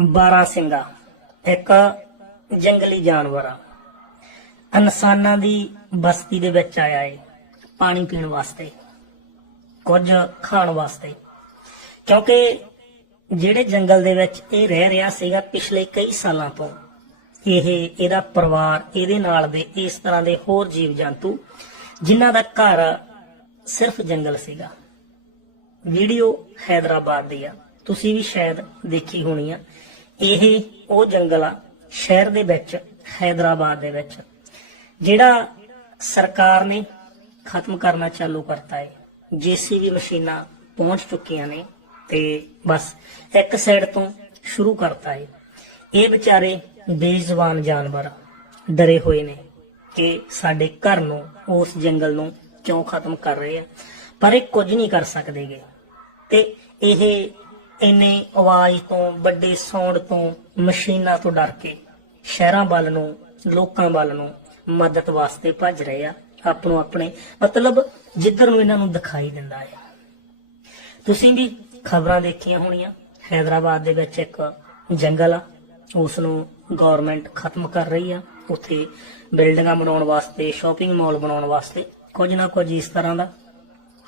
12 ਸਿੰਘਾ, ਇੱਕ ਜੰਗਲੀ ਜਾਨਵਰ ਆ। ਇਨਸਾਨਾਂ ਦੀ ਬਸਤੀ ਦੇ ਵਿੱਚ ਆਇਆ ਏ, ਪਾਣੀ ਪੀਣ ਵਾਸਤੇ, ਕੁਝ ਖਾਣ ਵਾਸਤੇ। ਕਿਉਂਕਿ ਜਿਹੜੇ ਜੰਗਲ ਦੇ ਵਿੱਚ ਇਹ ਰਹਿ ਰਿਹਾ ਸੀਗਾ ਪਿਛਲੇ ਕਈ ਸਾਲਾਂ ਤੋਂ, ਇਹ, ਇਹਦਾ ਪਰਿਵਾਰ, ਇਹਦੇ ਨਾਲ ਦੇ, ਇਸ ਤਰ੍ਹਾਂ ਦੇ ਹੋਰ ਜੀਵ ਜੰਤੂ ਜਿਨ੍ਹਾਂ ਦਾ ਘਰ ਸਿਰਫ ਜੰਗਲ ਸੀਗਾ। ਵੀਡੀਓ ਹੈਦਰਾਬਾਦ ਦੀ ਆ। ਤੁਸੀਂ ਵੀ ਸ਼ਾਇਦ ਦੇਖੀ ਹੋਣੀ ਆ। ਇਹ ਉਹ ਜੰਗਲ ਆ, ਸ਼ਹਿਰ ਦੇ ਵਿੱਚ, ਹੈਦਰਾਬਾਦ ਦੇ ਵਿੱਚ, ਜਿਹੜਾ ਸਰਕਾਰ ਨੇ ਖਤਮ ਕਰਨਾ ਚਾਲੂ ਕਰਤਾ ਹੈ ਜੀਸੀਬੀ ਮਸ਼ੀਨਾਂ ਪਹੁੰਚ ਚੁੱਕੀਆਂ ਨੇ ਤੇ ਬਸ ਇੱਕ ਸਾਈਡ ਤੋਂ ਸ਼ੁਰੂ ਕਰਤਾ ਹੈ ਇਹ ਵਿਚਾਰੇ ਬੇਜ਼ੁਬਾਨ ਜਾਨਵਰ ਡਰੇ ਹੋਏ ਨੇ ਕਿ ਸਾਡੇ ਘਰ ਨੂੰ, ਉਸ ਜੰਗਲ ਨੂੰ ਕਿਉਂ ਖਤਮ ਕਰ ਰਹੇ ਆ। ਪਰ ਇਹ ਕੁਝ ਨਹੀਂ ਕਰ ਸਕਦੇਗੇ ਤੇ ਇਹ ਇੰਨੇ ਆਵਾਜ਼ ਤੋਂ, ਵੱਡੇ ਸਾਊਂਡ ਤੋਂ, ਮਸ਼ੀਨਾਂ ਤੋਂ ਡਰ ਕੇ ਸ਼ਹਿਰਾਂ ਵੱਲ ਨੂੰ, ਲੋਕਾਂ ਵੱਲ ਨੂੰ ਮਦਦ ਵਾਸਤੇ ਭੱਜ ਰਹੇ ਆ। ਆਪਣੋ ਆਪਣੇ, ਮਤਲਬ ਜਿੱਧਰ ਨੂੰ ਇਹਨਾਂ ਨੂੰ ਦਿਖਾਈ ਦਿੰਦਾ ਹੈ ਤੁਸੀਂ ਵੀ ਖਬਰਾਂ ਦੇਖੀਆਂ ਹੋਣੀਆਂ। ਹੈਦਰਾਬਾਦ ਦੇ ਵਿੱਚ ਇੱਕ ਜੰਗਲ ਆ। ਉਸ ਨੂੰ ਗਵਰਨਮੈਂਟ ਖਤਮ ਕਰ ਰਹੀ ਆ। ਉੱਥੇ ਬਿਲਡਿੰਗਾਂ ਬਣਾਉਣ ਵਾਸਤੇ ਸ਼ਾਪਿੰਗ ਮਾਲ ਬਣਾਉਣ ਵਾਸਤੇ ਕੁਝ ਨਾ ਕੁਝ ਇਸ ਤਰ੍ਹਾਂ ਦਾ।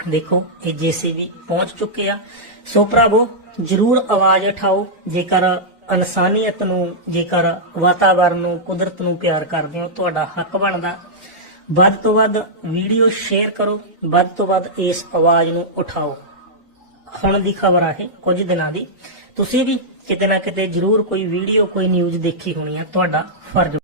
ਦੇਖੋ, ਇਹ ਜੀਸੀਬੀ ਪਹੁੰਚ ਚੁੱਕੇ ਆ। ਸੋ ਭਰਾਵੋ ਜਰੂਰ ਆਵਾਜ਼ ਉਠਾਓ, ਜੇਕਰ ਇਨਸਾਨੀਅਤ ਨੂੰ, ਜੇਕਰ ਵਾਤਾਵਰਨ ਨੂੰ, ਕੁਦਰਤ ਨੂੰ ਪਿਆਰ ਕਰਦੇ ਹੋ, ਤੁਹਾਡਾ ਹੱਕ ਬਣਦਾ। ਵੱਧ ਤੋਂ ਵੱਧ ਵੀਡੀਓ ਸ਼ੇਅਰ ਕਰੋ, ਵੱਧ ਤੋਂ ਵੱਧ ਇਸ ਆਵਾਜ਼ ਨੂੰ ਉਠਾਓ। ਹੁਣ ਦੀ ਖਬਰ ਆ ਇਹ, ਕੁਝ ਦਿਨਾਂ ਦੀ। ਤੁਸੀਂ ਵੀ ਕਿਤੇ ਨਾ ਕਿਤੇ ਜਰੂਰ ਕੋਈ ਵੀਡੀਓ, ਕੋਈ ਨਿਊਜ਼ ਦੇਖੀ ਹੋਣੀ ਆ, ਤੁਹਾਡਾ ਫਰਜ਼